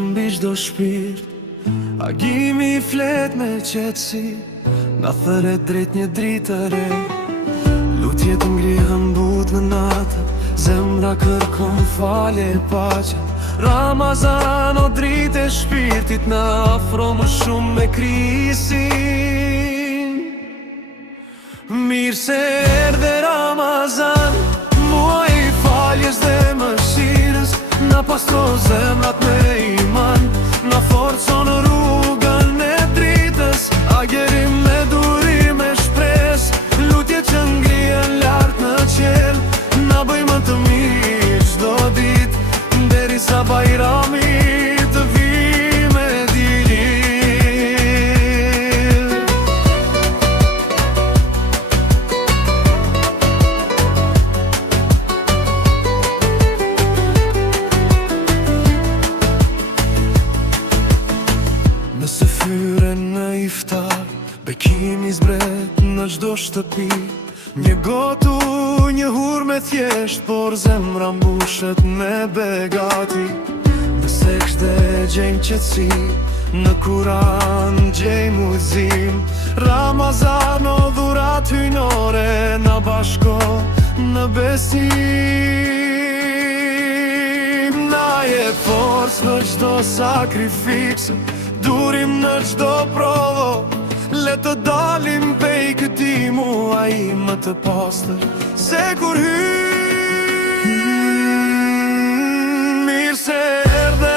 mbi çdo shpirt. Agimi I flet me qetësi, na thëret drejt një dritë e re. Lutje të ngrihën but në natë, zemra kërkon falje e paqe. Ramazan o dritë e shpirtit, na afro më shumë me Kristin. Mirë se erdhe Ramazan, muaj I faljes dhe mëshirës, na pastro zemrat me iman, na forcon rrugën e dritës, agjerim me durim e shpres, lutje që ngrihen lart në qel, na bëjmë të mirë çdo ditë, derisa bajrami të vijë me dilir. Nëse fyren në iftar, bekimi zbret në çdo shtëpi. Një gotu, një hur me thjesht, por zemra mbushet me begati. Nëse kshte gjejmë qetësi, në Kuran gjejmë udhëzim. Ramazan o dhurat hyjnore, na bashko në besim. Na jep forcë në çdo sakrificë, durim në çdo provo, le të dalim pej këtij muaji më të pastër se kur hyn. Mirë se erdhe